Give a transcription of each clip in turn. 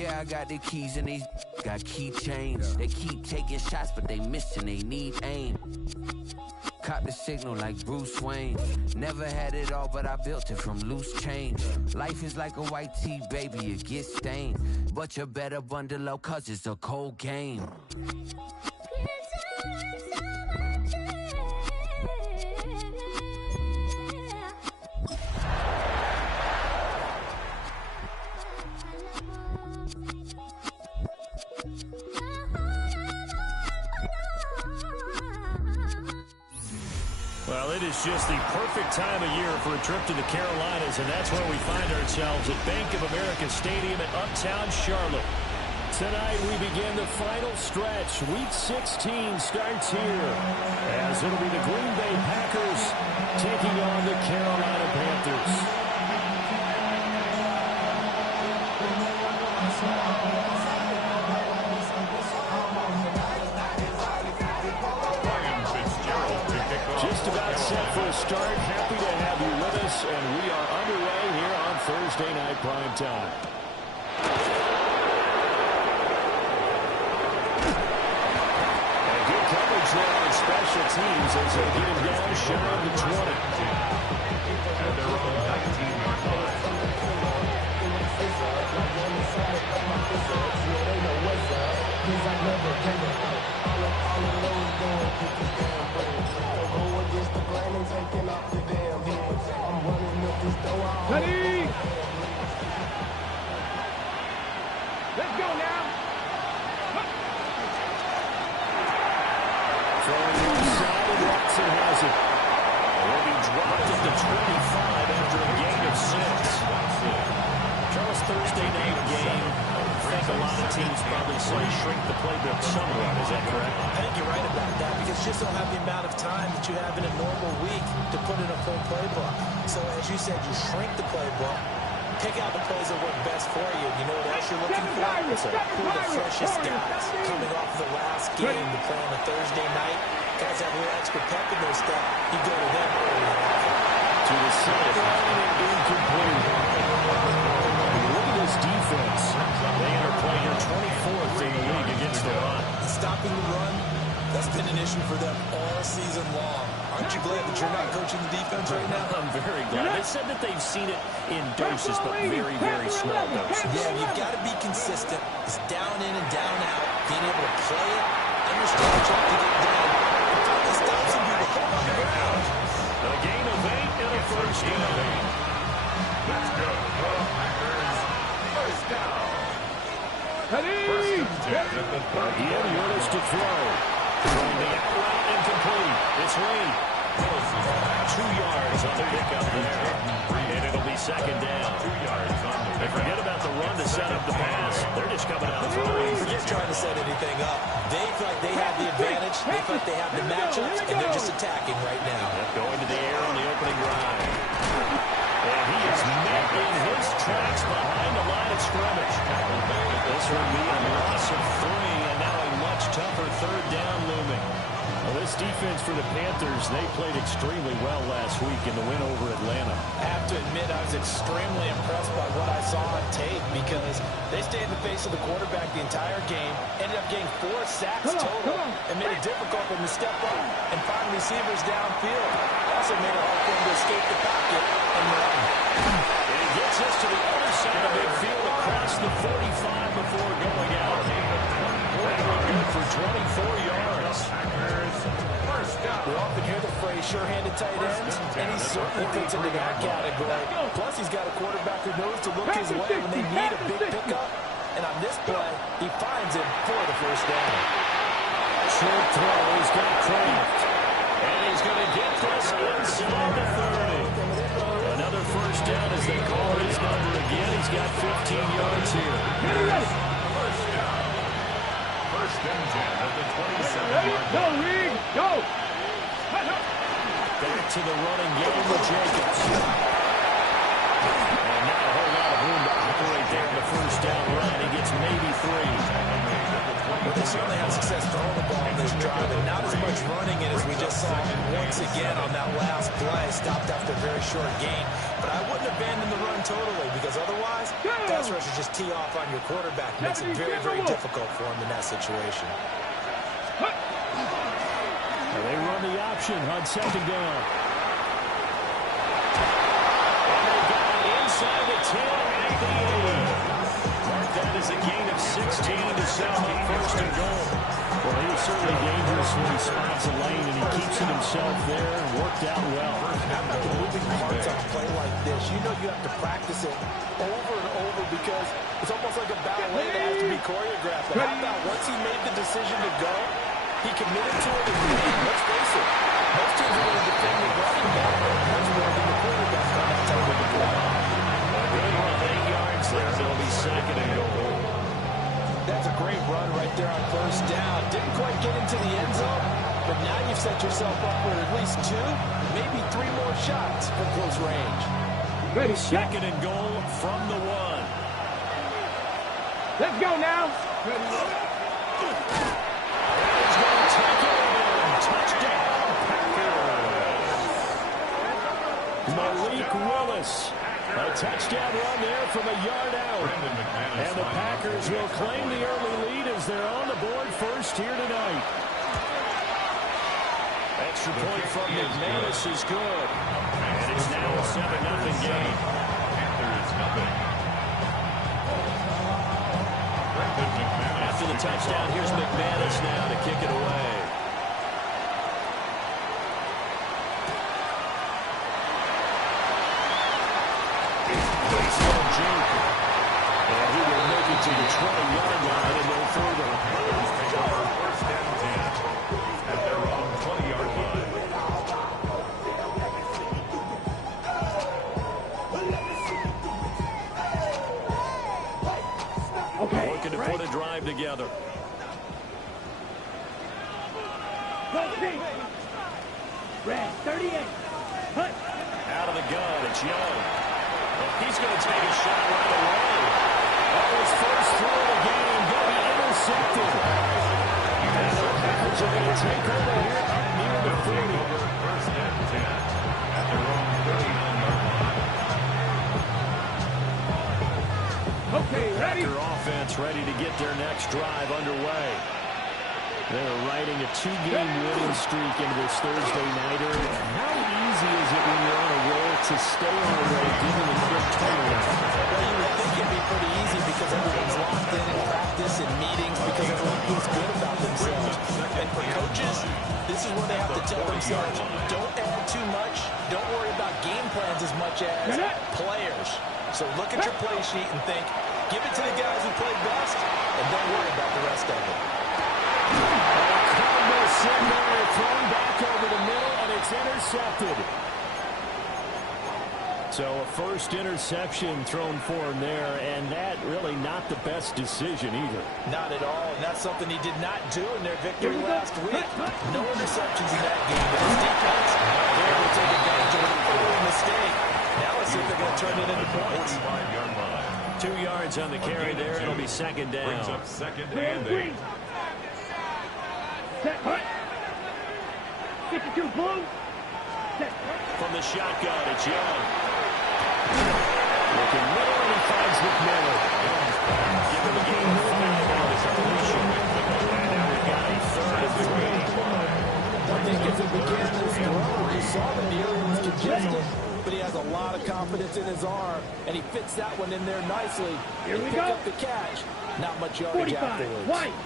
Yeah, I got the keys and these got keychains. They keep taking shots, but they missing, they need aim. Caught the signal like Bruce Wayne. Never had it all, but I built it from loose change. Life is like a white tee, baby, it gets stained. But you better bundle up, cause it's a cold game. Well, it is just the perfect time of year for a trip to the Carolinas, and that's where we find ourselves at Bank of America Stadium in Uptown Charlotte. Tonight we begin the final stretch. Week 16 starts here, as it'll be the Green Bay Packers taking on the Carolina Panthers. Just about set for a start. Happy to have you with us, and we are underway here on Thursday Night Prime Time. And good coverage there on special teams as they get him down shy of the 20. And they're on 19-yard line. Ready? Let's go now. Throwing inside, and Watson has it. Will be dropped at the 25 after a gain of 6. Charles, Thursday night game. I think a lot of teams probably say shrink the playbook somewhat. Is that correct? I think you're right about that because you just don't have the amount of time that you have in a normal week to put in a full playbook. So as you said, you shrink the playbook, pick out the plays that work best for you. You know what else you're looking for? Who are the freshest guys coming off the last game to play on a Thursday night? Guys have a little extra pep in their step. You go to them early. To the sideline and incomplete. Look at this defense. They enter play here 24th in the league against the run. Stopping the run, that's been an issue for them all season long. Aren't you glad that you're not coaching the defense right now? I'm very glad. They said that they've seen it in doses, but very, very small doses. Yeah, you've got to be consistent. It's down in and down out. Being able to play it, understand what you have to get done. And finally stop some people coming on the ground. A gain of 8 and a first down. Let's go. First down. Ready? Again, Yurtis to throw. Throwing the out route incomplete. It's Reed. 2 yards on the pickup there. And it'll be second down. 2 yards on the pickup. They forget about the run to set up the pass. They're just coming out throwing. Forget trying to set anything up. They feel like they have the advantage. They feel like they have the matchups, and they're just attacking right now. Going to the air on the opening drive. And he is met in his tracks behind the line of scrimmage. This will be a loss of 3, and now a much tougher third down looming. Well, this defense for the Panthers, they played extremely well last week in the win over Atlanta. I have to admit, I was extremely impressed by what I saw on tape because they stayed in the face of the quarterback the entire game, ended up getting 4 sacks total, and made it difficult for them to step up and find receivers downfield. Also made it hard for them to escape the pocket and run. And he gets us to the other side of midfield across the 45 before going out. Good for 24 yards. We often hear the phrase sure-handed tight ends, and he certainly fits into that category. Plus, he's got a quarterback who knows to look his way when they need a big pickup. And on this play, he finds it for the first down. Short throw, he's got Kraft. And he's going to get this inside the 30. Another first down as they call his number again. He's got 15 yards here. First down. First and 10 at the 27-yard line. Go, Reed, go! Back to the running game with Jacobs. And not a whole lot of room to operate there in the first down run. He gets maybe 3. Well, they certainly had success throwing the ball in this drive, and not as much running it as we just saw once again on that last play. Stopped after a very short gain. But I wouldn't abandon the run totally, because otherwise, pass rushers just tee off on your quarterback. Makes it very, very difficult for him in that situation. They run the option on second down. And they got it inside the 10 at the 8. Mark that as a gain of 16 to set up first and goal. Well, he was certainly dangerous when he spots a lane, and he keeps it himself there and worked out well. The moving parts on a play like this, you know you have to practice it over and over because it's almost like a ballet that has to be choreographed. But how about once he made the decision to go, he committed to it, and let's face it, most teams are going to defend the running back much more than the quarterback on that type of a play. Good run, 8 yards there. It'll be second and goal. That's a great run right there on first down. Didn't quite get into the end zone, but now you've set yourself up for at least 2, maybe 3 more shots from close range. Ready, second and goal from the 1. Let's go now. Ready. He's going to take it in. Touchdown, Packers. Malik Willis. A touchdown run there from a yard out. And the Packers will claim the early lead as they're on the board first here tonight. Extra point from McManus is good. And it's now a 7-0 game. Panthers nothing. After the touchdown, here's McManus now to kick it away. And he will make it to the 20-yard line and no further. First down 10 at their own 20-yard line. Okay. Looking to put a drive together. Red 38. Hut. Out of the gun, it's Young. He's going to take a shot right away. Oh, his first throw of the game going to be intercepted. And the Packers are going to take over here up near the 40. First and 10 at their own 39-yard line. Okay, ready. Packer offense ready to get their next drive underway. They're riding a 2-game winning streak into this Thursday nighter. How easy is it when you're on a roll to stay on a roll given the quick turnaround? Well, you would think it'd be pretty easy because everyone's locked in practice and meetings because everyone feels good about themselves. And for coaches, this is where they have to tell themselves, don't add too much, don't worry about game plans as much as players. So look at your play sheet and think, give it to the guys who play best, and don't worry about the rest of it. Sitting there, thrown back over the middle, and it's intercepted. So a first interception thrown for him there, and that really not the best decision either. Not at all, and that's something he did not do in their victory last week. No interceptions in that game, but his defense, they were able to take advantage of an early mistake. Now let's see if they're going to turn it into points. 45-yard line. 2 yards on the carry there. It'll be second down. Brings up second and 8. Set, hut. 52 blue. Set. From the shotgun, it's Young. Looking middle, and he finds McMillan. Give him a gain of 5 on his completion. And now we've got a 3rd and 3. I think as he began this throw, you saw that the area was congested, but he has a lot of confidence in his arm, and he fits that one in there nicely. Here we pick go. up the catch. Not much yardage 45. afterwards. White.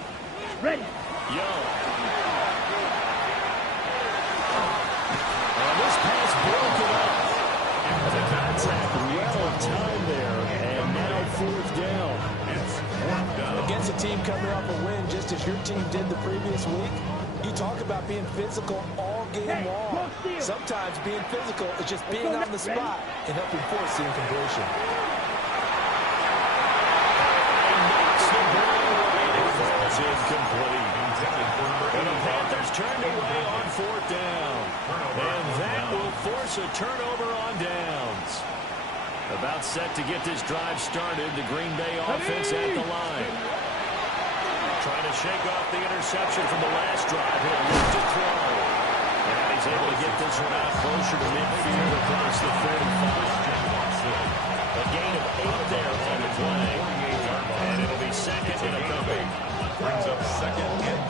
Ready. Young. And this pass broken up. The contact well timed there, and now 4th down. It's 4th down. Against a team coming off a win just as your team did the previous week, you talk about being physical all game long. Sometimes being physical is just being on the spot and helping force the incompletion. It's incomplete. And the Panthers turned away on 4th down. And that will force a turnover on downs. About set to get this drive started. The Green Bay offense at the line. Trying to shake off the interception from the last drive. He'll lift it throw. And he's able to get this one out closer to midfield across the 35. A gain of 8 there on the play. And it'll be second and a couple. Brings up second and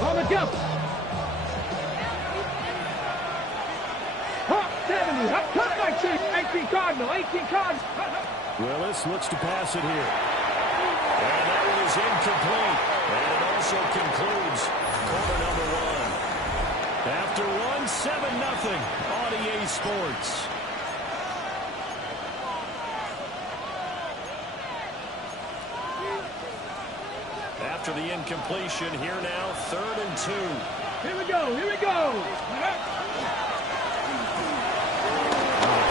2. On the jump. Hop 70. Hop cut 18 Cardinal. 18 Cardinal. Willis looks to pass it here. And that one is incomplete. And it also concludes quarter number 1. After 1, 7-0 on EA Sports. After the incompletion, here now, 3rd and 2. Here we go. Here we go.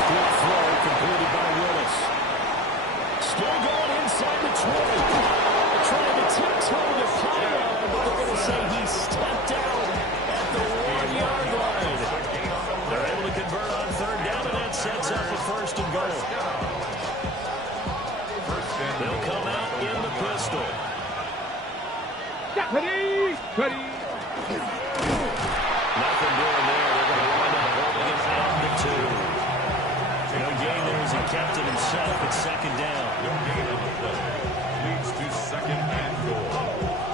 Quick throw completed by Willis. Still going inside the 20. Trying to tiptoe the pylon, but they're going to say he stepped out at the 1-yard line. They're able to convert on 3rd down, and that sets up a 1st and goal. They'll come out in the pistol. Ready. Ready. Nothing doing there. They're going to wind up holding it at the 2. No gain there as he kept it himself at 2nd down. No gain on the play. Leads to second and goal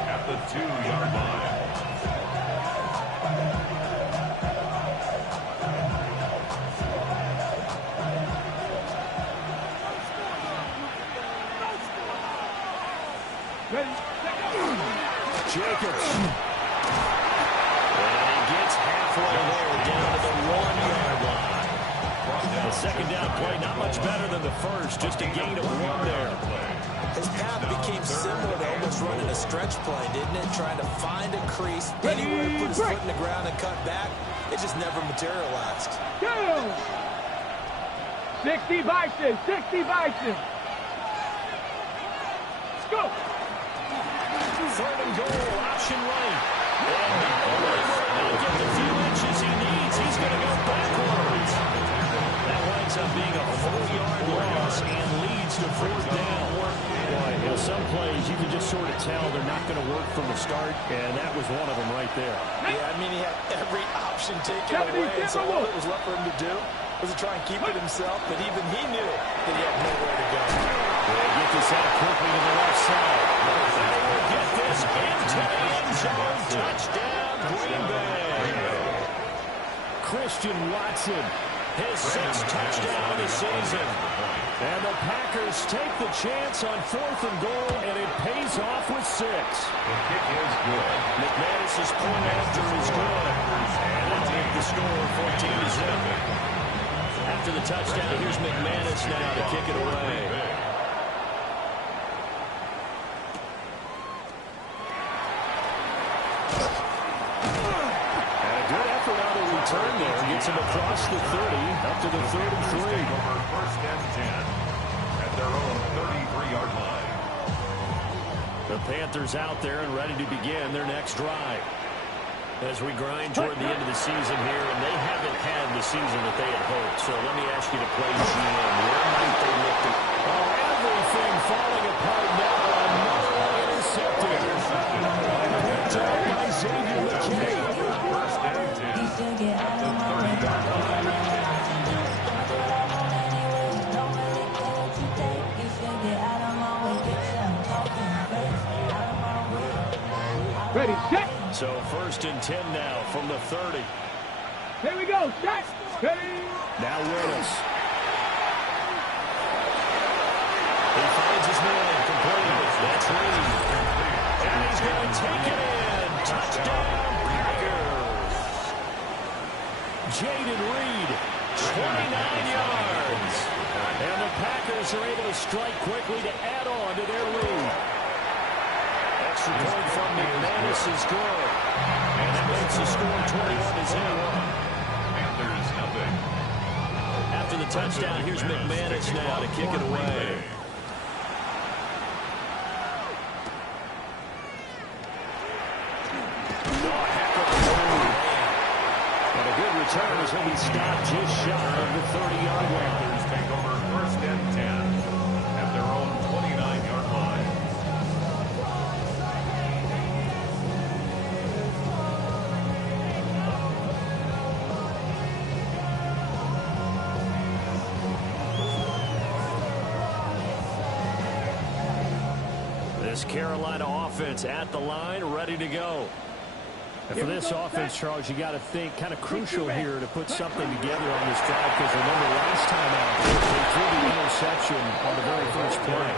at the 2-yard line. Ready. Jacobs. And he gets halfway there, down to the 1-yard line. The 2nd down play, not much better than the first, just a gain of 1 there. His path became similar to almost running a stretch play, didn't it? Trying to find a crease, anywhere to put his foot in the ground and cut back. It just never materialized. Go. 60 Bison. 60 Bison. Let's go. 3rd and goal, option right. And not only will he get the few inches he needs, he's going to go backwards. That winds up being a 4-yard loss and leads to 4th down. Boy, you know, some plays you can just sort of tell they're not going to work from the start, and that was one of them right there. Yeah, I mean, he had every option taken away, and so all that was left for him to do was to try and keep it himself, but even he knew that he had nowhere to go. They get this out quickly to the left side. They will get this into the end zone. Touchdown, Green Bay. Christian Watson, his 6th touchdown of the season. And the Packers take the chance on 4th and goal, and it pays off with 6. The kick is good. McManus's point after is good. And they'll take the score 14-0. After the touchdown, here's McManus now to kick it away. Turn there, gets him across the 30, up to the 33. Over 1st and 10 at their own 33-yard line. The Panthers out there and ready to begin their next drive. As we grind toward the end of the season here, and they haven't had the season that they had hoped. So let me ask you to play GM. Where might they look to? Oh, everything falling apart now. Another one intercepted. Picked up by Xavier McKinney. 1st and 10 at the 30-yard line. Ready, set. So 1st and 10 now from the 30. Here we go. Set. Ready. Now Willis. He finds his man complete. That's Reed. And he's going to take it in. Touchdown, Packers. Jaden Reed, 29 yards. And the Packers are able to strike quickly to add on to their lead. Extra point from McManus is good. And that makes the score 21-0. Panthers nothing. After the touchdown, here's McManus now to kick it away. And a good return is when he stopped just shy of the 30-yard line. Panthers take over 1st and 10 this Carolina offense at the line, ready to go. And for this offense, Charles, you got to think kind of crucial here to put something together on this drive, because remember last time out, they threw the interception on the very first play.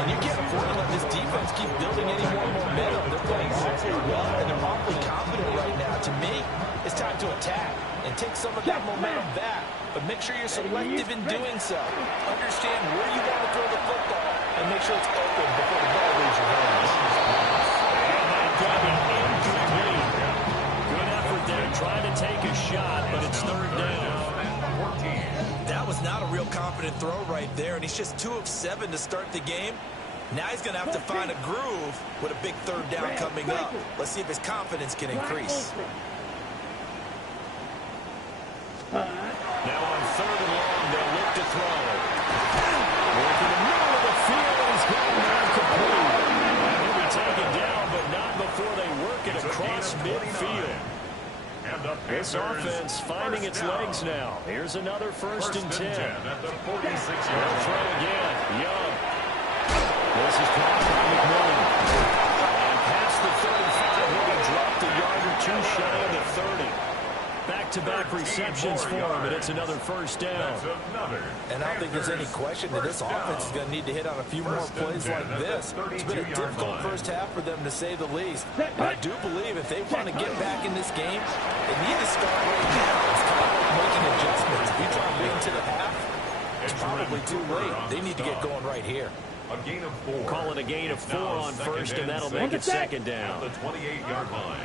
And you can't afford to let this defense keep building any more momentum. They're playing awfully well, and they're awfully confident right now. To me, it's time to attack and take some of that momentum back. But make sure you're selective in doing so. Understand where you want to throw the football, and make sure it's open before the ball leaves your hands. And that got it incomplete. Good effort there, trying to take a shot, but it's third down. That was not a real confident throw right there, and he's just 2 of 7 to start the game. Now he's going to have to find a groove with a big third down coming up. Let's see if his confidence can increase. Now on third and long, they'll look to throw. Working the middle of the field, he's got it incomplete. He'll be taken down, but not before they work it across midfield. This offense finding its legs now. Here's another first and 10. They'll throw again. Young. This is caught by McMillan. And past the 35, he'll be dropped a yard or 2 shy of the 30. Back-to-back receptions for him, and it's another first down. And I don't think there's any question that this offense is going to need to hit on a few more plays like this. It's been a difficult first half for them, to say the least. But I do believe if they want to get back in this game, they need to start right now. It's kind of like making adjustments. If you try to wait into the half, it's probably too late. They need to get going right here. A gain of 4. Call it a gain of 4 on first, and that'll make it second down. The 28-yard line.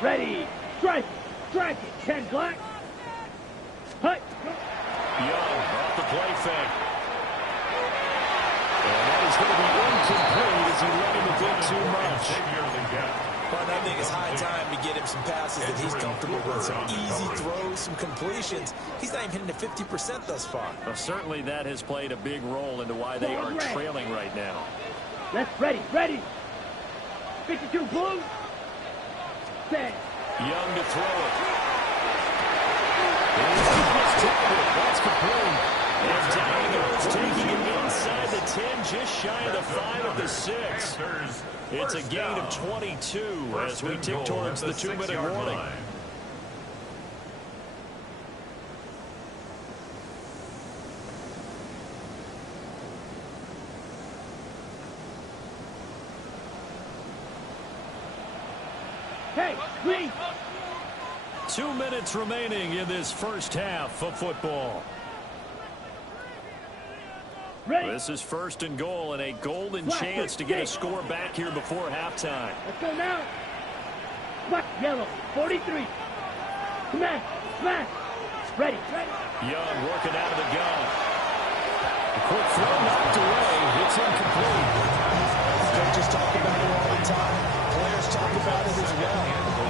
Ready, strike it, Ken Black. Hut. Young off the play fake. And that is going to be incomplete as he let him a bit too much. But I think it's high time to get him some passes that he's comfortable with. Some easy throws, some completions. He's not even hitting to 50% thus far. Well, certainly that has played a big role into why they are trailing right now. That's ready. 52 blue. Set. Young to throw it. That's complete. And down he goes, taking it inside the 10, just shy of the 5 of the 6. It's a gain of 22 as we tick towards the 2-minute warning. Hey, please. 2 minutes remaining in this first half of football. Ready. This is first and goal, and a golden chance to get a score back here before halftime. Let's go now. Black, yellow, 43. Smash. Ready. Young working out of the gun. A quick throw knocked away. It's incomplete. Coaches talk about it all the time. Players talk about it as well.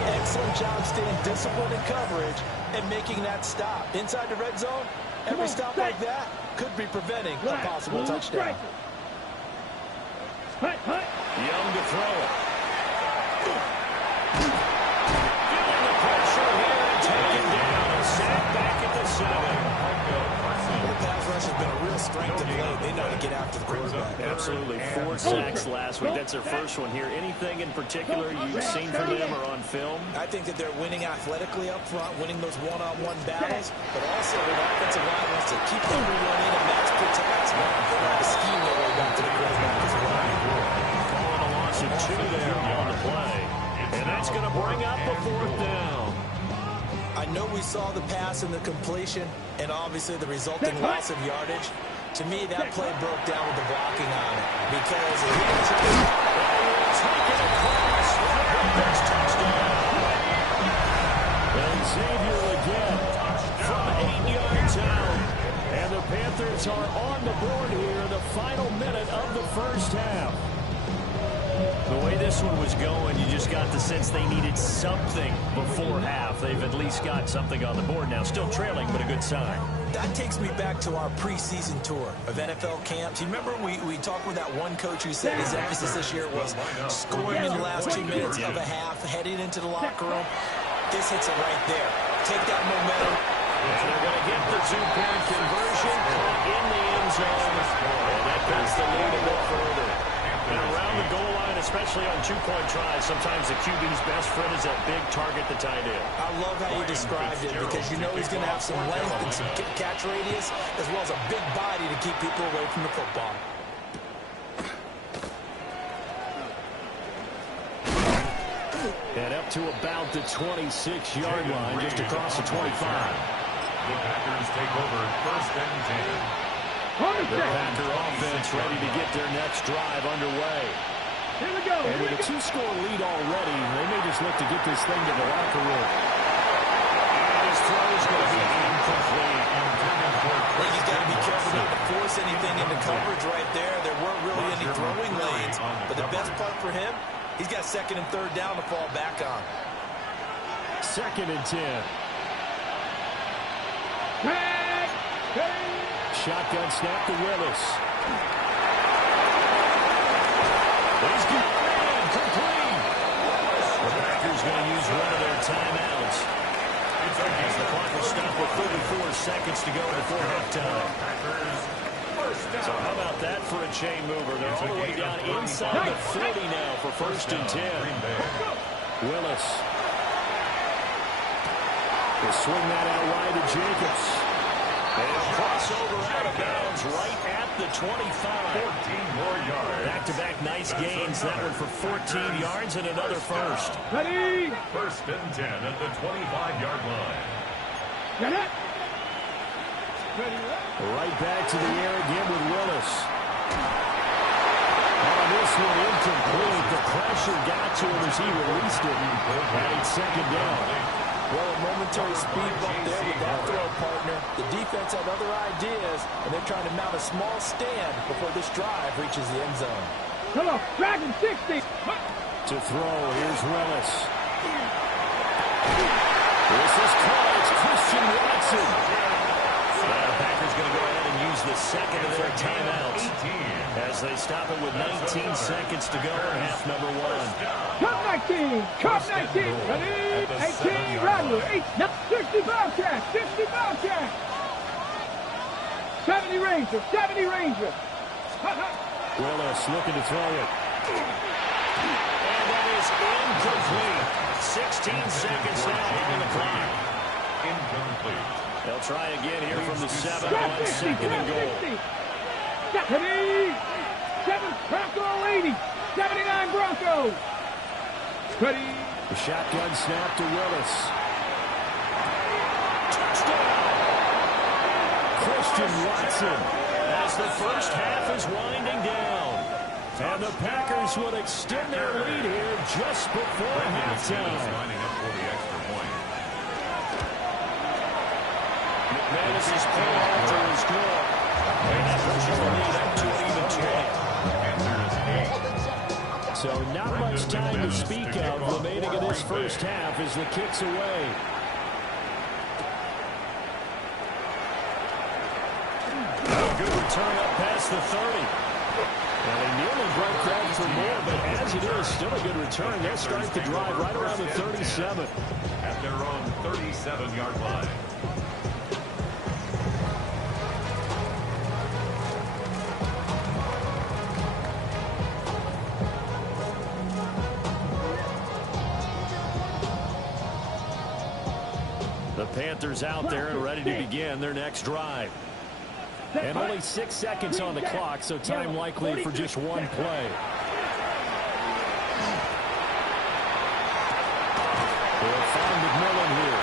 Excellent job staying disciplined in coverage and making that stop. Inside the red zone, every stop like that could be preventing a possible touchdown. Young to throw it. Feeling the pressure here and taken down. A sack back at the 7. The pass rush has been a real strength of late. They know how to get after the quarterback. Absolutely. 4 sacks last week. That's their first one here. Anything in particular you've seen from them or on film? I think that they're winning athletically up front, winning those one-on-one battles, but also their offensive line wants to keep everyone in and match protect. They know how to scheme their way back to the quarterback as well. Calling a loss of 2 there on the play. And that's going to bring up a 4th down. I know we saw the pass and the completion and obviously the resulting loss of yardage. To me, that play broke down with the blocking on it because if he didn't try to take it across first touchdown. And Xavier again from 8 yards out. And the Panthers are on the board here in the final minute of the first half. The way this one was going, you just got the sense they needed something before half. They've at least got something on the board now. Still trailing, but a good sign. That takes me back to our preseason tour of NFL camps. You remember we talked with that one coach who said his emphasis this year was scoring in the last 2 minutes of a half, heading into the locker room. This hits it right there. Take that momentum. They're going to get the 2-point conversion in the end end zone, and that puts the lead a bit further. And around the goal line, especially on two-point tries, sometimes the QB's best friend is that big target, the tight end. I love how you described it because you know he's going to have some length and some catch radius as well as a big body to keep people away from the football. And up to about the 26-yard line, just across the 25. The Packers take over first and 10. The Packer offense ready to get their next drive underway. Here we go. And with a two-score lead already, they may just look to get this thing to the locker room. And his throw is going to be incomplete. I think he's got to be careful not to force anything into coverage right there. There weren't really any throwing lanes. But the best part for him, he's got second and third down to fall back on. Second and 10. Shotgun snap to Willis. He's good. Complete. The Packers going to use one of their timeouts. As the clock will stop with 34 seconds to go before halftime. So how about that for a chain mover? They're all the way down inside the 40 now for first and 10. Willis. They swing that out wide to Jacobs. And crossover out of bounds right at the 25. 14 more yards. Back-to-back nice gains. That one for 14 yards and another first. Ready? First and 10 at the 25-yard line. Get it. Right back to the air again with Willis. On this one, incomplete. The pressure got to him as he released it. And it's second down. Well, a momentary speed bump there with that throw, partner. The defense had other ideas, and they're trying to mount a small stand before this drive reaches the end zone. Come on, Dragon 60. To throw, here's Willis. This is caught. It's Christian Watson. The Packers going to go ahead and use the second of their timeouts as they stop it with 19 seconds to go in half number one. Cup 19. Cup 19. Ready? 18. Rattler. 60 Bobcat. 60 Bobcat. 70 Ranger. 70 Ranger. Willis looking to throw it. And that is incomplete. 16 seconds now on the clock. Incomplete. They'll try again here from the 7 on second and goal. 70. 7 Bronco 80. 79 Broncos. Ready. The shotgun snap to Willis. Touchdown! Christian Watson as the first half is winding down. And the Packers will extend their lead here just before halftime. Lining up for the extra point. McManus is pulled after his score. And that pushes the lead up to an even 20. So not much time to speak of remaining in this first half as the kick's away. A good return up past the 30. And they nearly broke that for more, but as it is, still a good return. They'll start the drive right around the 37. At their own 37-yard line. The Panthers out there and ready to begin their next drive. And only 6 seconds on the clock, so time likely for just one play. They'll find McMillan here.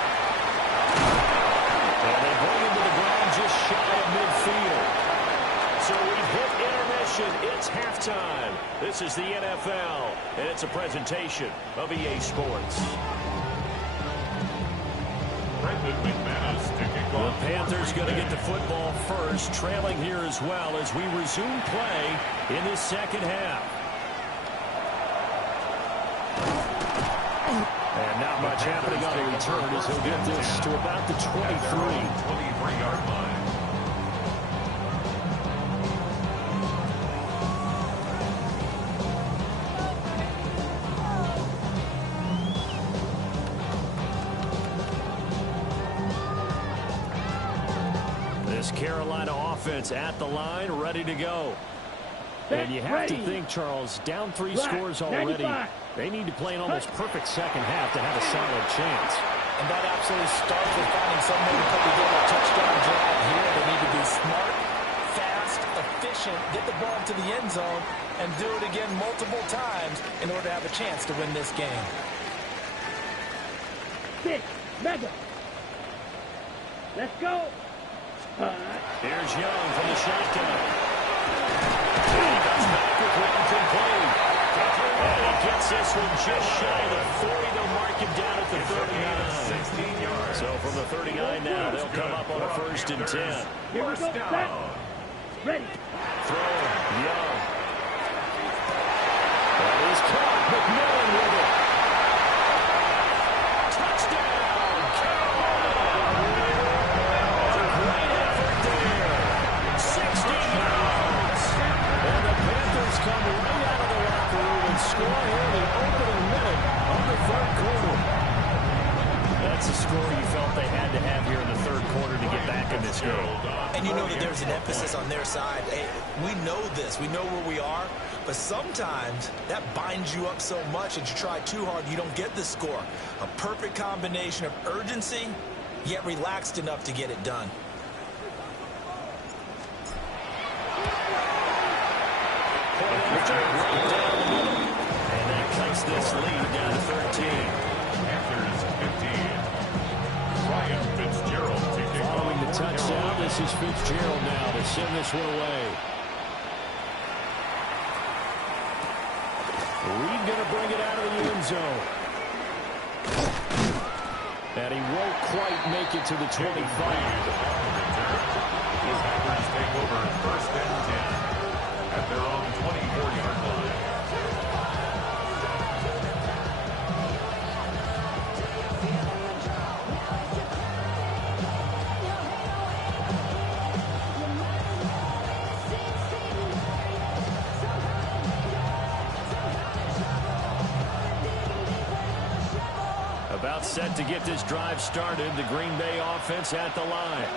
And they bring him to the ground just shy of midfield. So we've hit intermission. It's halftime. This is the NFL, and it's a presentation of EA Sports. The Panthers going to get the football first, trailing here as well as we resume play in this second half. And not much happening on a return as he'll get this to about the 23-yard line. This Carolina offense at the line, ready to go. And you have to think, Charles, down 3 scores already. They need to play an almost perfect second half to have a solid chance. And that absolutely starts with finding some way to put together a touchdown drive here. They need to be smart, fast, efficient, get the ball to the end zone, and do it again multiple times in order to have a chance to win this game. Mega. Let's go. Here's Young from the shotgun. And he comes back with one complete. And he gets this one just shy of the 40. They'll mark him down at the 39. 16 yards. So from the 39 now, they'll come up on a 1st and 10. Here we go. Set. Ready. Throw. Young. That is caught. McMillan with it. Touchdown, Carolina. A great effort there. 60 yards. And the Panthers come right out of the locker room and score here in the opening minute of the 3rd quarter. That's a score you felt they had to have here in the 3rd quarter to get back in this game. And you know that there's an emphasis on their side. Hey, we know this. We know where we are. But sometimes that binds you up so much that you try too hard, you don't get the score. A perfect combination of urgency, yet relaxed enough to get it done. And that cuts this lead down to 13. Panthers 15. Ryan Fitzgerald taking Following the touchdown, this is Fitzgerald now to send this one away. Reed going to bring it out of the end zone. And he won't quite make it to the 25. The Packers take over 1st and 10 at their own 24-yard line. About set to get this drive started. The Green Bay offense at the line.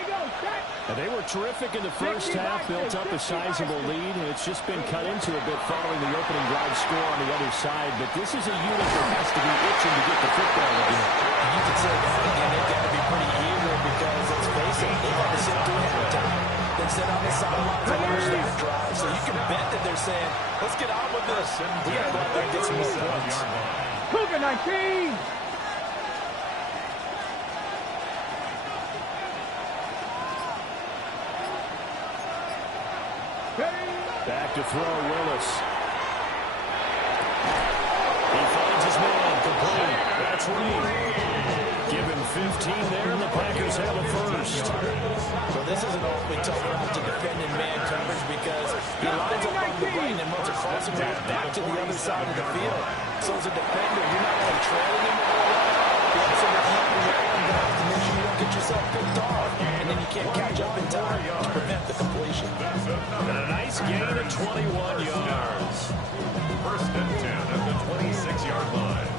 And they were terrific in the first half, built up a sizable lead, and it's just been cut into a bit following the opening drive score on the other side. But this is a unit that has to be itching to get the football again. And you can say that again. They've got to be pretty eager because, let's face it, they've had to sit through halftime. Then sit on the sidelines and watch that drive. So you can bet that they're saying, let's get on with this. We got to go out there and get some more points. Cougar 19. Back to throw, Willis. He finds his man, complete. That's Reed. Give him 15 there, and the Packers have a 1st. So this is an awfully tough route to defend in man coverage because he lines up on the right and runs a crossing route back to the other side of the field. So as a defender, you're not only trailing him a whole lot, you also have to make sure you don't get yourself picked off, and then you can't catch up in time to prevent the completion. And a nice gain of 21 yards. 1st and 10 at the 26-yard line.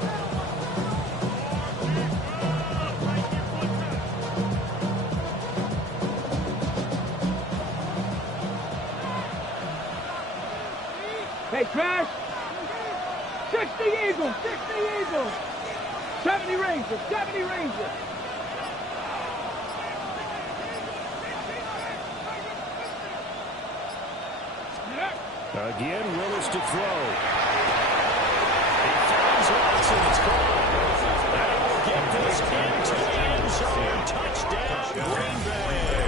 Hey, Crash. 60 Eagles. 60 Eagles. 70 Rangers. 70 Rangers. Again, Willis to throw. He finds Watson. It's gone. And he will get this into the end zone. Touchdown, Green Bay.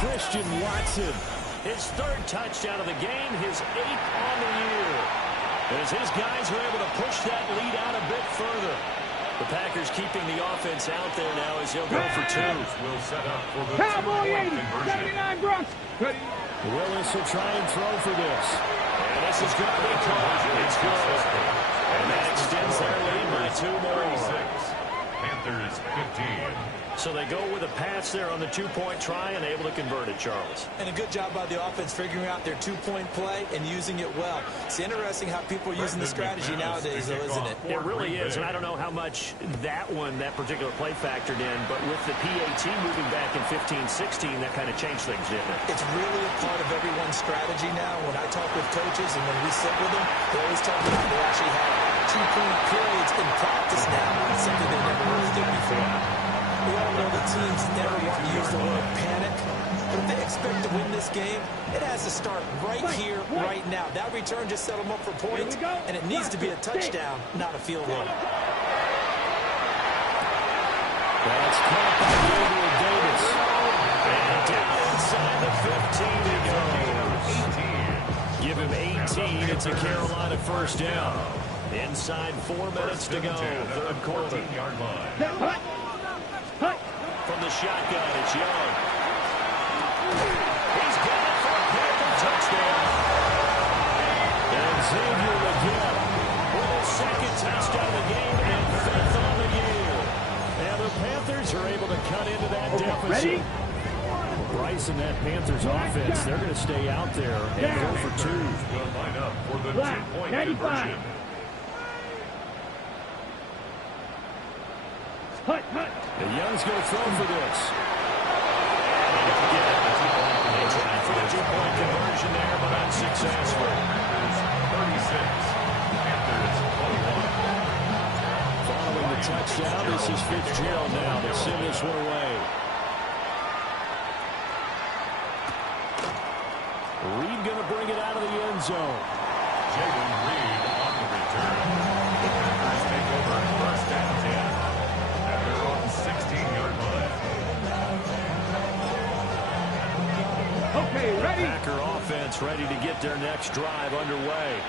Christian Watson, his 3rd touchdown of the game, his 8th on the year. As his guys are able to push that lead out a bit further. The Packers keeping the offense out there now as he'll go for 2. Will set up for the Cowboy 2-point 80. conversion. 79 Bronx. Ready. Willis will try and throw for this. And this is going to be caught. It's good. And that extends their lead by 2 more. Panthers 15. So they go with a pass there on the two-point try and able to convert it, Charles. And a good job by the offense figuring out their two-point play and using it well. It's interesting how people are using the strategy nowadays, though, isn't it? It really is, and I don't know how much that particular play factored in, but with the PAT moving back in 15-16, that kind of changed things, didn't it? It's really a part of everyone's strategy now. When I talk with coaches and when we sit with them, they always talk about they actually have two-point periods in practice now, something they never really did before. We all know the teams never want to use the word panic, but if they expect to win this game, it has to start right here, right now. That return just set them up for points, and it needs to be a touchdown, not a field goal. That's caught by Gabriel Davis. And down inside the 15 he goes. Give him 18. It's a Carolina first down. Inside 4 minutes to go. Third quarter. From the shotgun, it's Young. He's got it for a Panther touchdown. And Xavier again with his second touchdown of the game and fifth on the year. And the Panthers are able to cut into that deficit. Bryce and that Panthers offense, they're going to stay out there and go for two. Will line up for the two-point conversion. The Young's going to throw for this. And he'll get it. They tried for the two-point conversion there, but unsuccessful. 36. Panthers 21. Following the touchdown, this is Fitzgerald now to send this one away. Reed going to bring it out of the end zone. Jalen Reed on the return. The Panthers take over first and 10. At their own 16-yard line. Okay, ready? Packer offense ready to get their next drive underway.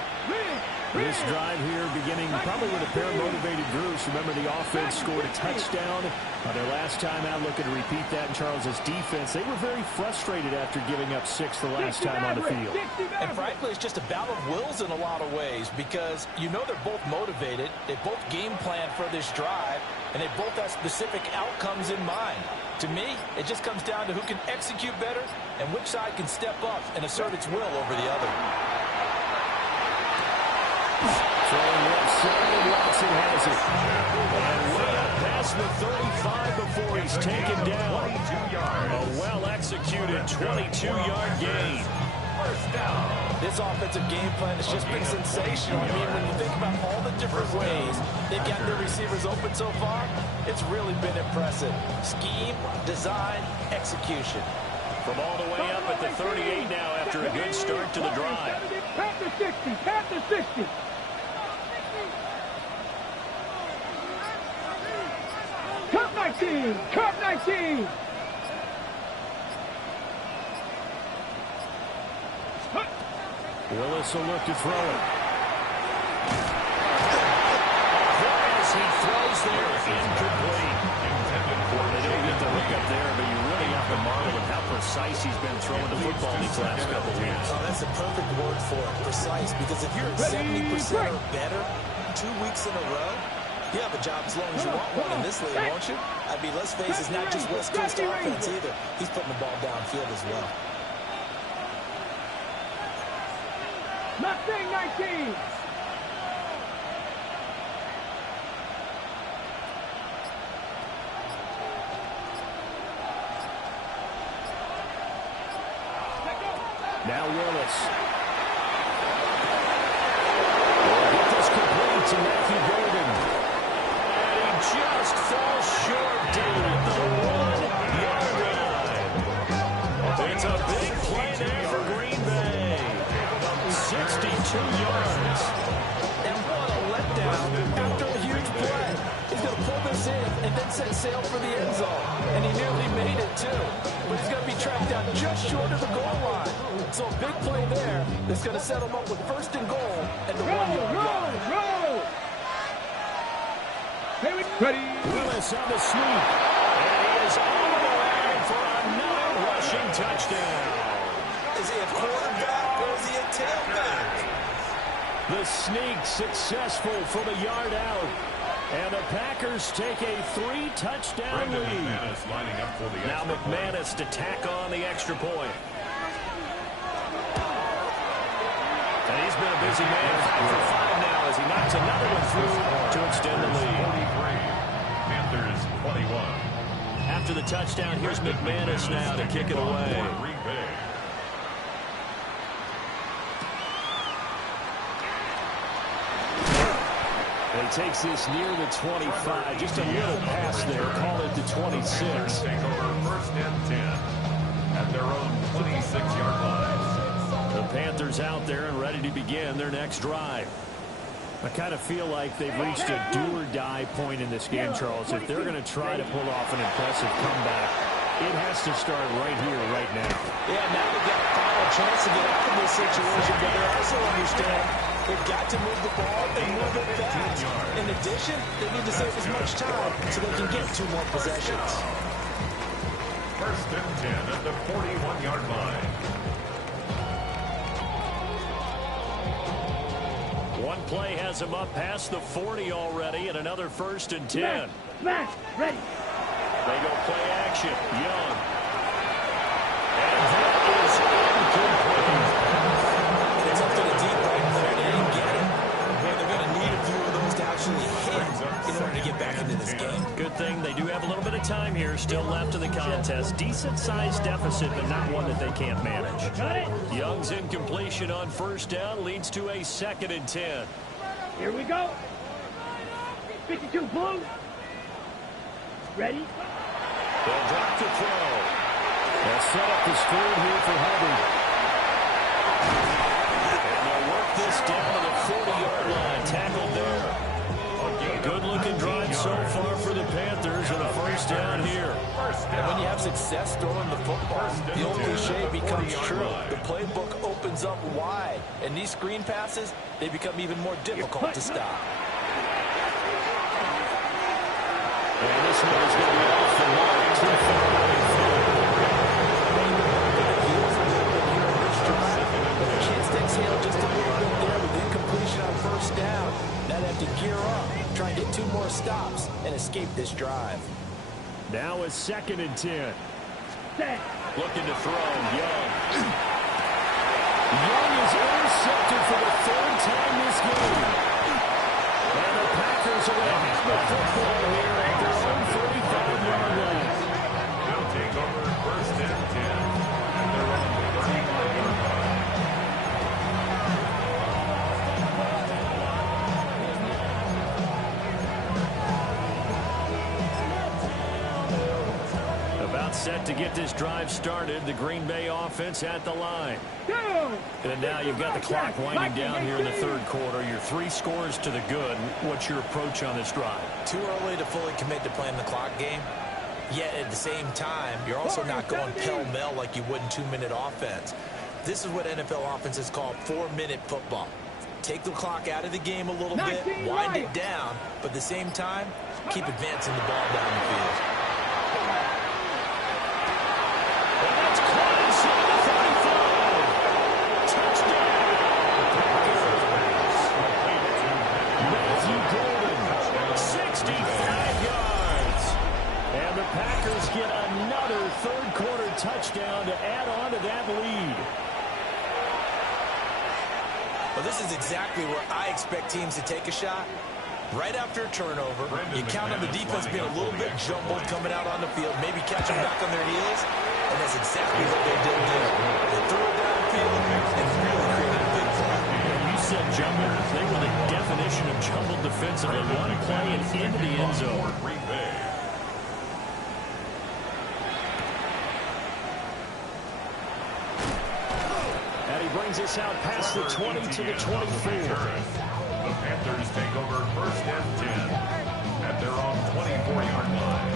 This drive here beginning probably with a pair of motivated groups. Remember, the offense scored a touchdown on their last time out. Looking to repeat that in Charles's defense. They were very frustrated after giving up 6 the last time on the field. And frankly, it's just a battle of wills in a lot of ways because you know they're both motivated. They both game plan for this drive, and they both have specific outcomes in mind. To me, it just comes down to who can execute better and which side can step up and assert its will over the other. Throwing left side, and Watson has it. And way up past the 35 before he's taken down. A well-executed 22-yard gain. First down. This offensive game plan has just been sensational. I mean, when you think about all the different ways they've got their receivers open so far, it's really been impressive. Scheme, design, execution. From all the way up at the 38 now after a good start to the drive. Panther 60, Panther 60. Cup 19, Cup 19. Willis will look to throw it. As he throws there, incomplete. They don't get the hook up there, but you really have to marvel at how precise he's been throwing the football these last couple of weeks. Oh, that's a perfect word for it, precise, because if you're at 70% or better 2 weeks in a row, you have a job as long as you want one in this league, won't you? I mean, let's face it, it's not just West Coast offense either. He's putting the ball downfield as well. Mustang 19. Now Willis. Will get this complete to Matthew Golden. And he just falls short down at the 1-yard line. It's a big play there for Green Bay. 62 yards. And what a letdown after a huge play. He's going to pull this in and then set sail for the end zone. And he nearly made it, too. But he's going to be tracked down just short of the goal line. So a big play there that's going to set him up with first and goal at the 1-yard line. Roll! Ready? Willis on the sweep. And he is on the line for another rushing touchdown. Is he a quarterback or is he a tailback? The sneak successful from a yard out. And the Packers take a 3-touchdown lead. Now McManus to tack on the extra point. And he's been a busy man, 5 for 5 now as he knocks another one through to extend the lead. Panthers 21. After the touchdown, here's McManus now to kick it away. And he takes this near the 25. Just a little pass there. Call it the 26. Take over first and 10 at their own 26-yard line. The Panthers out there and ready to begin their next drive. I kind of feel like they've reached a do-or-die point in this game, Charles. If they're going to try to pull off an impressive comeback, it has to start right here, right now. Yeah, now they've got a final chance to get out of this situation, but they also understand they've got to move the ball and move it fast. In addition, they need to save as much time so they can get 2 more possessions. First and 10 at the 41-yard line. One play has him up past the 40 already, and another first and 10. Smash, ready. They go play action. Young. And that is incomplete. It's up to the deep right there. They didn't get it. Man, they're going to need a few of those to actually hit in order to get back into this game. Good thing they do have a little bit of time here still left in the contest. Decent-sized deficit, but not one that they can't manage. Got it. Young's incompletion on first down leads to a 2nd and 10. Here we go. 52 blue. Ready? They'll drop the throw. They'll set up the screen here for Hubbard. And they'll work this down to the 40-yard line. Tackled there. Good-looking drive so far for the Panthers and a first down here. And when you have success throwing the football, the old cliche becomes true. The playbook opens up wide, and these screen passes, they become even more difficult to stop. And this one is going to be off the mark. Too far away The chance to exhale just a little bit there with incompletion on first down. Now they have to gear up, try and get 2 more stops, and escape this drive. Now it's 2nd and 10. Set. Looking to throw. Young. Young is intercepted for the 3rd time this game. And the Packers are going to have the football here at their own 35-yard line. They'll take over first and 10 at their own 35-yard line. About set to get this drive started. The Green Bay offense at the line. Go. And now you've got the clock winding down here in the 3rd quarter. Your 3 scores to the good. What's your approach on this drive? Too early to fully commit to playing the clock game. Yet at the same time, you're also not going pell-mell like you would in 2-minute offense. This is what NFL offenses call 4-minute football. Take the clock out of the game a little bit, wind it down, but at the same time, keep advancing the ball down the field. Packers get another 3rd quarter touchdown to add on to that lead. Well, this is exactly where I expect teams to take a shot. Right after a turnover, you count on the defense being a little bit jumbled coming out on the field, maybe catch them back on their heels, and that's exactly what they did there. They threw it downfield and really created a big play. You said jumbled. They were the definition of jumbled defensively. One play and into the end zone. Brings us out past the 20 to the 24. The Panthers take over first and 10 at their own 24-yard line.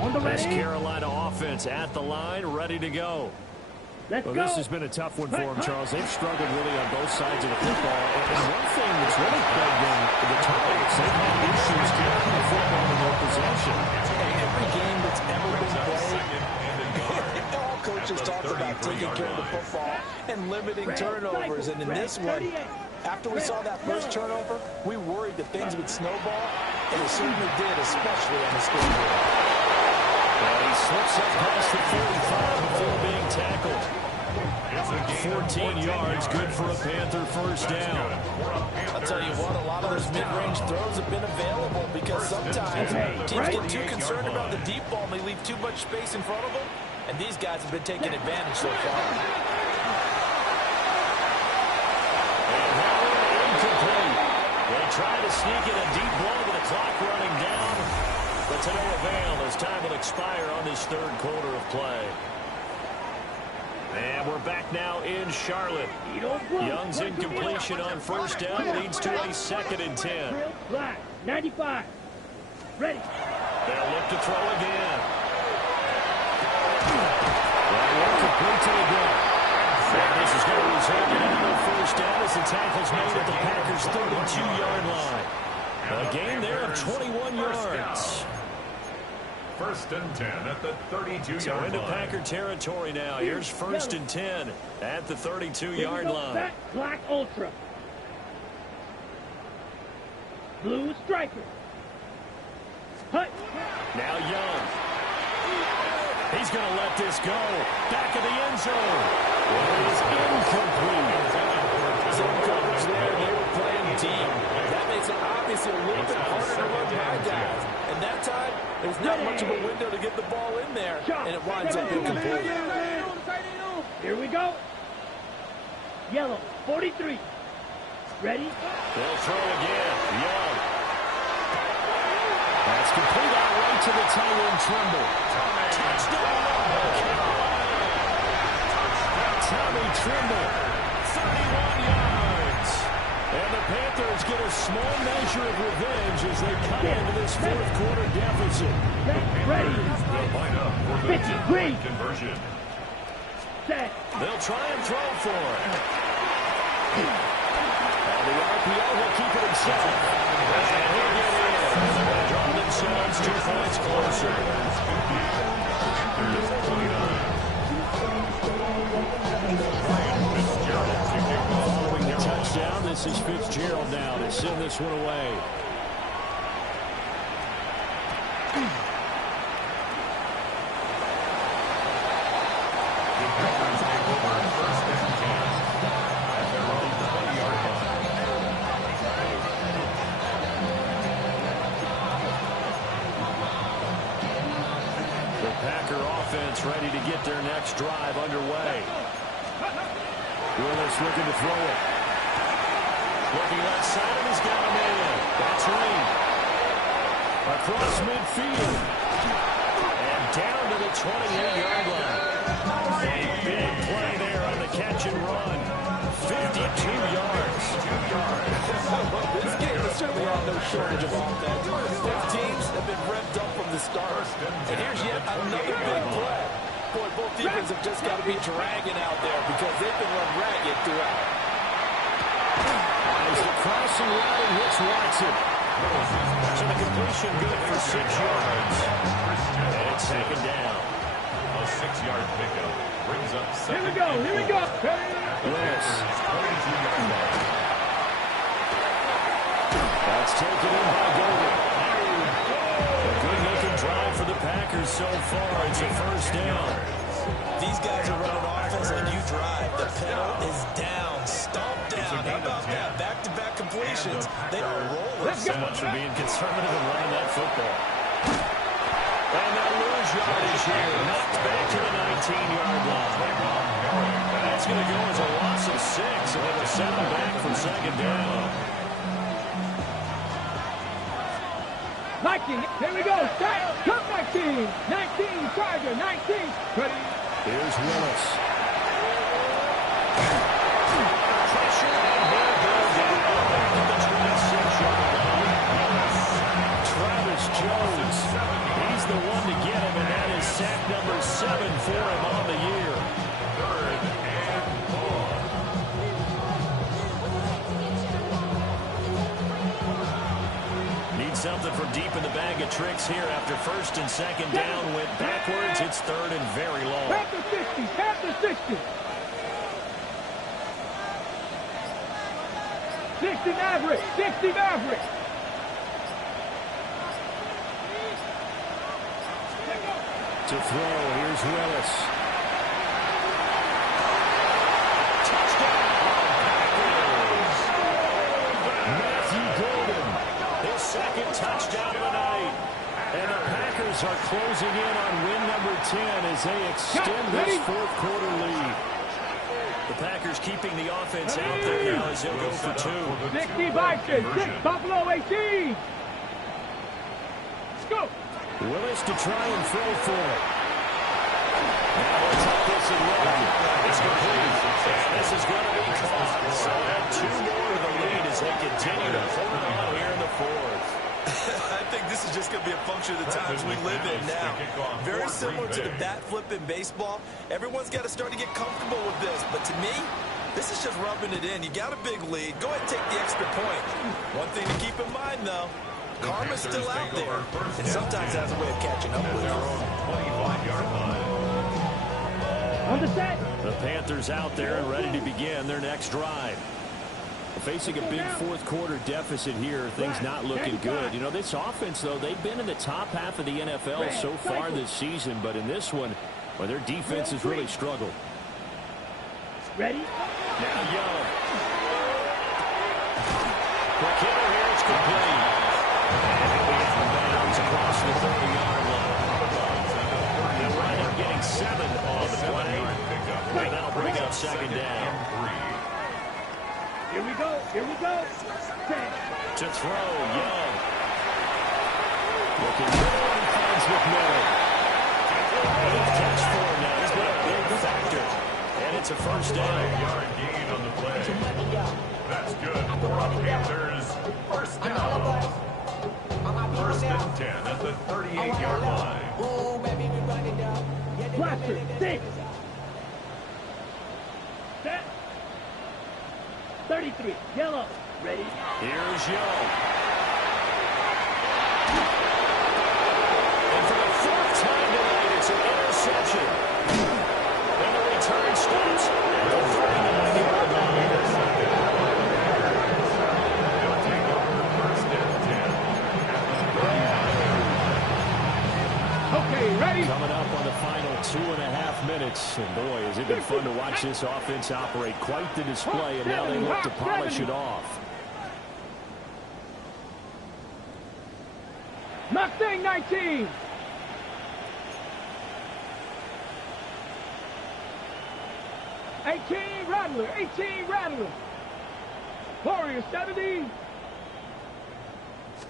On the This ready. Carolina offense at the line, ready to go. Let's Well, go. this has been a tough one for them, Charles. They've struggled really on both sides of the football. And one thing that's really plagued them, the turnovers. They've had issues keeping the football in their possession. It every game that's ever been Brings up played, second and a yard. all coaches At the talk about taking 33-yard care of the line. football and limiting turnovers. And in this one, after we saw that first turnover, we worried that things would snowball, and it certainly did, especially on the scoreboard. And he slips up past the 45 before being tackled. 14 yards, good for a Panther first down. I'll tell you what, a lot of those mid-range throws have been available because sometimes teams get too concerned about the deep ball and they leave too much space in front of them, and these guys have been taking advantage so far. And that one incomplete. They try to sneak in a deep ball with the clock running down, but to no avail as time will expire on this third quarter of play. And we're back now in Charlotte. Young's incompletion on first down leads to a 2nd and 10. 95. Ready. They'll look to throw again. Well, incomplete to the ground. And this is going to result in another first down as the tackle's made at the Packers' 32-yard line. A gain there of 21 yards. 1st and 10 at the 32-yard line. Into Packer territory now. Here's 1st and 10 at the 32-yard line. Black Ultra. Blue Striker. Hut. Now Young. He's going to let this go. Back of the end zone. It is incomplete. Some coverage there, they were playing deep. That makes it obviously a little bit harder to run by guys. And that time, there's not much of a window to get the ball in there, and it winds up incomplete. Here we go. Yellow, 43. Ready? They'll throw again. Young. That's complete out right to the Tyrone Trimble. Touchdown. Tommy Trimble. 31 yards. And the Panthers get a small measure of revenge as they cut into this fourth quarter deficit. Ready. Line up for the 50, green. conversion. Set. They'll try and throw for it. And the RPO will keep it himself. And he'll get in. They'll draw themselves 2 points closer. Following the touchdown, this is Fitzgerald now to send this one away. Ready to get their next drive underway. Willis looking to throw it. Looking left side, and he's got him in. That's Reed. Across midfield. And down to the 28-yard line. A big play there on the catch and run. 52 yards. This game is certainly on no shortage of offense. Both teams have been revved up from the start. And here's yet another big play. Boy, both defenses have just got to be dragging out there because they've been run ragged throughout. As the crossing route and hits Watson. So the completion good for 6 yards. And it's 2nd down. A 6-yard pickup brings up Here we 2nd go. and Here we 4. go. Willis. 22-yard line. That's taken in by Golden. A good-looking drive for the Packers so far. It's a first down. These guys are running offense like you drive. The pedal is down, stomped down. How about that? Back-to-back completions. They are rolling. So much for being conservative and running that football. And they'll lose yardage here. Knocked back to the 19-yard line. And that's going to go as a loss of 6, and they will set them back for 2nd down. 19. Here we go. Start. Come 19. 19. Charger. 19. Ready. Here's Willis. Pressure, and he'll go down back at the 26-yard line. Travis Jones. He's the one to get him, and that is sack number 7 for him on the year. 3rd and 4. Needs something from deep in the bag of tricks here after first and second down went backwards. It's third and very long. Panther 60, Panther 60. 60 Maverick, 60 Maverick. To throw, here's Willis. Second touchdown of the night. And the Packers are closing in on win number 10 as they extend this fourth quarter lead. The Packers keeping the offense out there now as they'll go for two. 60 Vikings, 6 Buffalo 18. Let's go. Willis to try and throw for it. Now let's up this and run. It's complete. And this is going to be caught. So add two more to the lead as they continue to hold on here in the fourth. I think this is just going to be a function of the times we live in now. Very similar to the bat flip in baseball. Everyone's got to start to get comfortable with this. But to me, this is just rubbing it in. You got a big lead. Go ahead and take the extra point. One thing to keep in mind, though, karma's still out there. And sometimes has a way of catching up with you. On the set. The Panthers out there and ready to begin their next drive. Facing a big fourth quarter deficit here, things not looking good. You know, this offense, though, they've been in the top half of the NFL so far this season, but in this one, well, their defense has really struggled. Ready? Now Young. Quick hitter here, it's complete. And we get the bounds across the 30-yard line. They'll wind up getting 7 on the play, and that'll bring up second down. Here we go. Here we go. 10. To throw, Young. Looking good, he finds McMillan. Big catch for him now. He's been a big factor. And it's a first down. Yard gain on the play. That's good for the Panthers. First down. First and 10 at the 38-yard line. Blaster, 6. Set. 33, yellow, ready? Here's Young. And for the fourth time tonight, it's an interception. And the return stops at the 39-yard line. They'll take over first and 10 at the 39. Okay, ready? Coming up on the final 2.5 minutes. And boy, has it been fun to watch this offense operate. Quite the display, and now they look to polish it off. Mustang 19. Rattler, 18 Rattler. Warrior 70.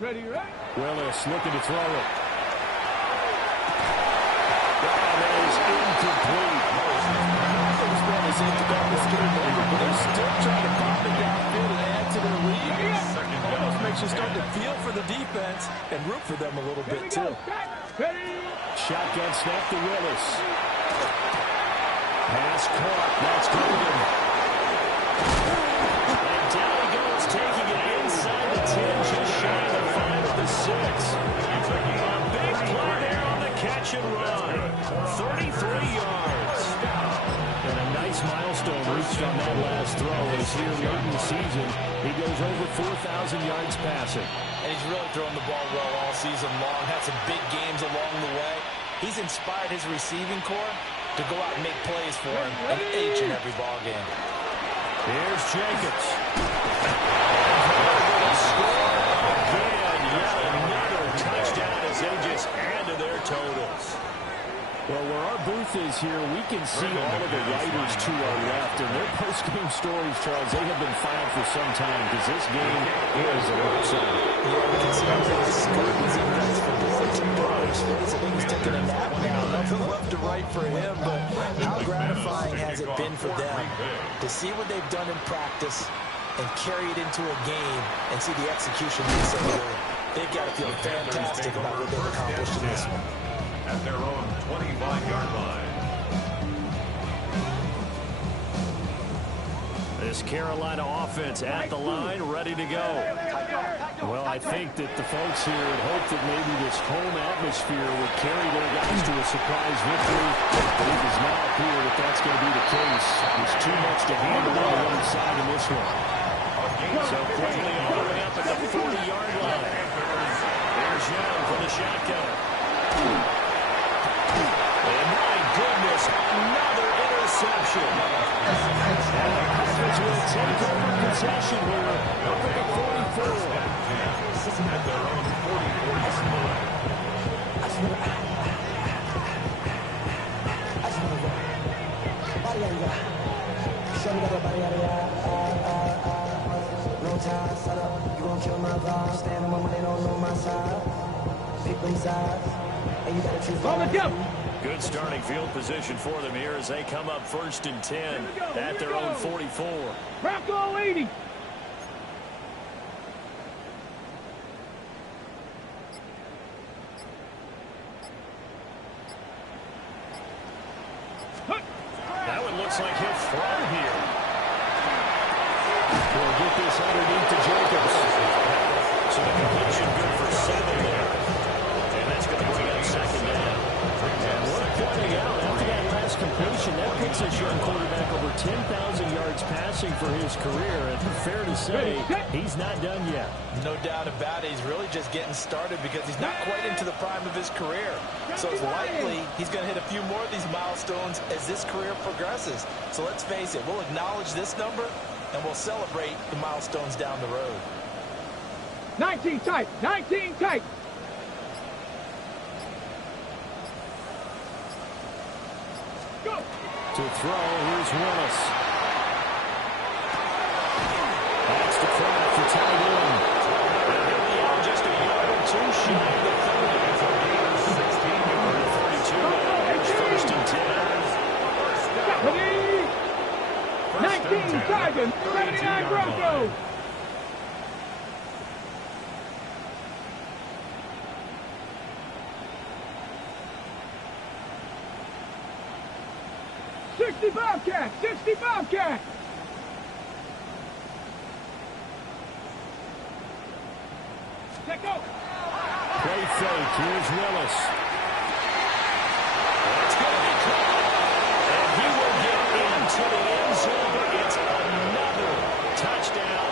Ready, right? Willis looking to throw it. That is incomplete. Those brothers ain't the darkest game over, but they're still trying to pop it downfield and add to their lead. Almost makes you start to feel for the defense and root for them a little bit, too. Ready? Shotgun snap to Willis. Pass caught. That's Golden. And down he goes, taking it inside the 10, just shy of the 5 at the 6. A big play there on the catch and run. 33 yards. And a nice milestone reached on that last throw. As here late in the season, he goes over 4,000 yards passing. And he's really thrown the ball well all season long. Had some big games along the way. He's inspired his receiving corps to go out and make plays for him in each and every ball game. Here's Jacobs. And score again. Yet another touchdown as they just add to their totals. Well, where our booth is here, we can see all of the writers to our left. And their post-game stories, Charles, they have been filed for some time because this game is a road song. Yeah, we can see him skirting his defense for the 2 brothers. He's taking a nap now. Nothing left to write for him, but how gratifying has it been for them to see what they've done in practice and carry it into a game and see the execution be so good. They've got to feel fantastic about what they've accomplished in this one. At their own 25-yard line. This Carolina offense at the line, ready to go. Well, I think that the folks here had hoped that maybe this home atmosphere would carry their guys to a surprise victory. But it does not appear that that's going to be the case. There's too much to handle on the other side in this one. So quickly all the way up at the 40-yard line. There's Young from the shotgun. And my goodness, another interception. And the Packers will take over possession here up at the 44. At their own 40-40 spot. You gon' kill my vibe, stand on my money, don't know my side. Pick them sides, and you gotta choose one. Good starting field position for them here as they come up 1st and 10 at their own 44. Bronco 80. That one looks like he'll throw here. He'll get this underneath to Jacobs. So the completion good for 7 there. And that's going to bring up 2nd down. And worth pointing out, after that last completion, that puts this young quarterback over 10,000 yards passing for his career. And fair to say, he's not done yet. No doubt about it. He's really just getting started because he's not quite into the prime of his career. So it's likely he's going to hit a few more of these milestones as this career progresses. So let's face it, we'll acknowledge this number and we'll celebrate the milestones down the road. 19 tight. 19 tight. Go. To throw, here's Willis. That's the crack for tight end. Just a yard or two shy of the 30. 32. Here's 1st and 10. 19 Tigers, 79 Broncos. Bobcat, 60 Bobcat. Check go. Play fake. Here's Willis. It's going to be caught. And he will get into the end zone. It's another touchdown.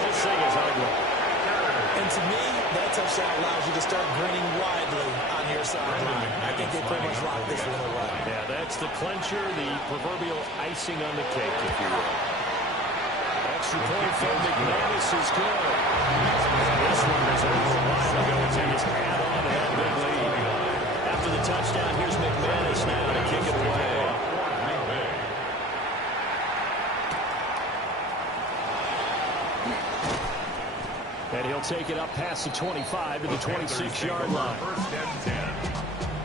This thing is ugly. And to me, that touchdown allows you to start grinning widely on your sideline. I think they pretty much locked this one away. Yeah, that's the clincher, the proverbial icing on the cake, if you will. Extra point from McManus is good. This one was over a while ago as he just add on to that big lead. After the touchdown, here's McManus now to kick it away. And he'll take it up past the 25 to the 26-yard line. 1st and 10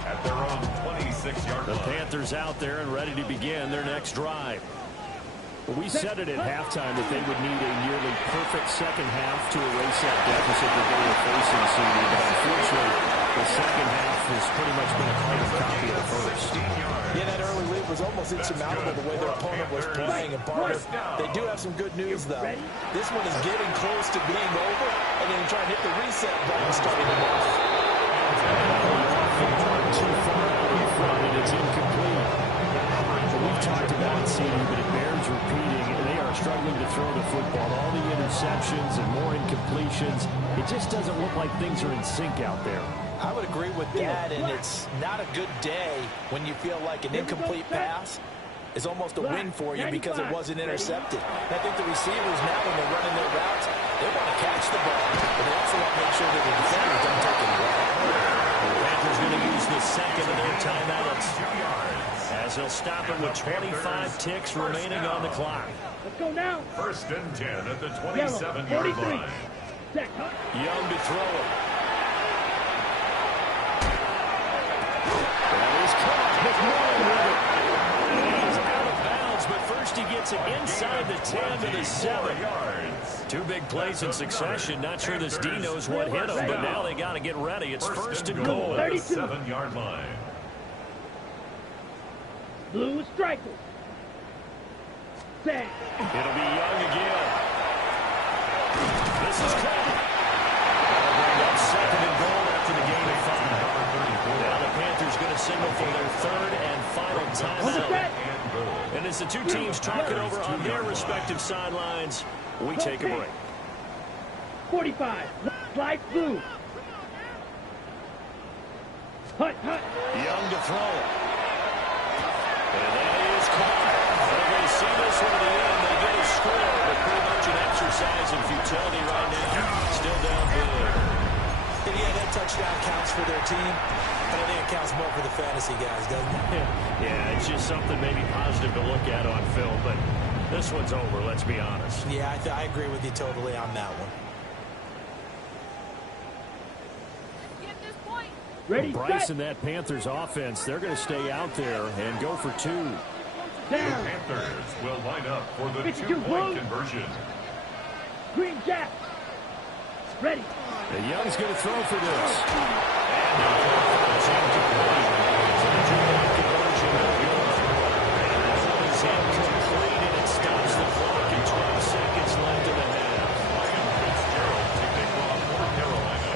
at their own 26-yard line. The Panthers out there and ready to begin their next drive. We said it at halftime that they would need a nearly perfect second half to erase that deficit that they were facing, CD. But unfortunately, the second half has pretty much been a carbon copy of the first. Yeah, that early lead was almost insurmountable the way their opponent was playing. And Barber, they do have some good news, though. This one is getting close to being over, and then trying to hit the reset button starting to move. Too far out in front, and it's incomplete. We've talked about it, CD, but it bears repeating. They are struggling to throw the football. All the interceptions and more incompletions. It just doesn't look like things are in sync out there. I would agree with that, and it's not a good day when you feel like an incomplete pass is almost a win for you because it wasn't intercepted. And I think the receivers now, when they're running their routes, they want to catch the ball, but they also want to make sure that the defenders don't take it away. The Panthers going to use the second of their timeouts as they'll stop it with 25 ticks remaining on the clock. Let's go now. 1st and 10 at the 27-yard line. Young to throw it. That is caught. McMillan with it. He's out of bounds, but first he gets it inside the 10 to the 7. Two big plays in succession. Not sure this D knows what hit him, but now they got to get ready. It's first and goal. At the 7-yard line. Blue strikers. Set. It'll be Young again. This is caught. That'll bring up second and goal after the game at 5. Now the Panthers going to signal for their third and final timeout. And as the two teams talk it over on their respective sidelines, we take a break. 45, light blue. Hut. Young to throw. And that is caught. They're going to see this one to the end. They get a score, but pretty much an exercise in futility right now. Still down big. And yeah, that touchdown counts for their team, but I think it counts more for the fantasy guys, doesn't it? Yeah, it's just something maybe positive to look at on film, but this one's over, let's be honest. Yeah, I agree with you totally on that one. Ready, Bryce set. and that Panthers offense, they're going to stay out there and go for 2. Down. The Panthers will line up for the 2-point conversion. Green Jack. Ready. And Young's going to throw for this. And it stops the clock and 12 seconds left in the half.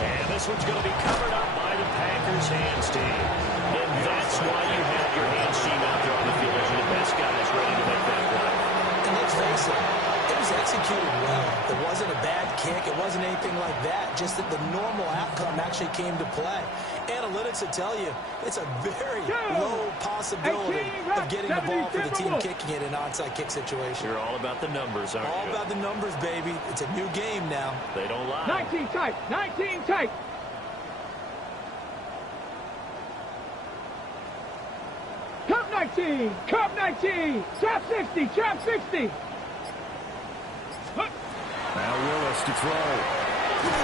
And this one's going to be covered up by the Packers hands team. And that's why you have your hands team out there on the field as the best guys ready to make that play. And let's face it, it was executed well. It wasn't a bad kick. It wasn't anything like that. Just that the normal outcome actually came to play. Analytics will tell you it's a very low possibility of getting the ball for the team kicking it in an onside kick situation. You're all about the numbers, aren't you? All about the numbers, baby. It's a new game now. They don't lie. 19 tight. 19 tight. Cup 19. Cup 19. Trap 60. Trap 60. Now Willis to throw. Oh,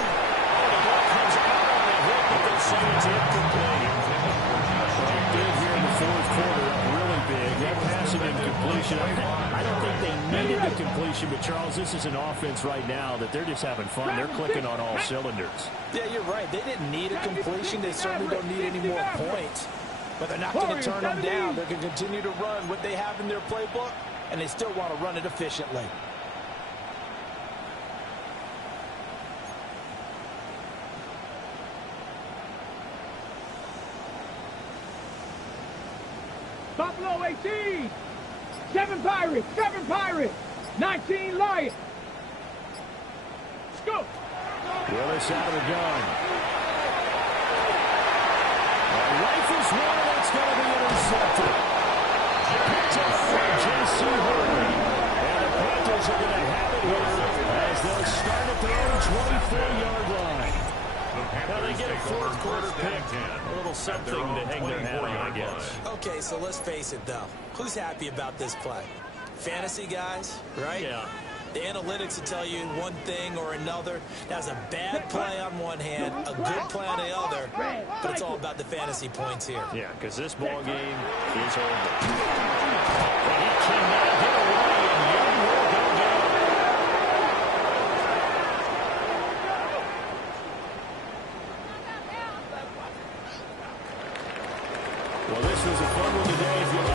the ball comes out on the hit, but they say it's incomplete. Big here in the fourth quarter, really big. That passing incompletion. I don't think they needed the completion, but Charles, this is an offense right now that they're just having fun. They're clicking on all cylinders. Yeah, you're right. They didn't need a completion. They certainly don't need any more points. But they're not going to turn them down. They're going to continue to run what they have in their playbook, and they still want to run it efficiently. Buffalo 18. 7 Pirates. 7 Pirates. 19 Lions. Go. Willis out of the gun. Rifles one, and it's going to be intercepted. Picked up by J.C. Hurley. And the Panthers are going to have it here as they'll start at their own 24-yard line. Now they get a fourth quarter pick. A little something to hang their hat on, I guess. Okay, so let's face it, though. Who's happy about this play? Fantasy guys, right? Yeah. The analytics will tell you one thing or another. That's a bad play on one hand, a good play on the other, but it's all about the fantasy points here. Yeah, because this ball game is over. And he cannot get away, and Young will go down. Well, this was a fun one today. If you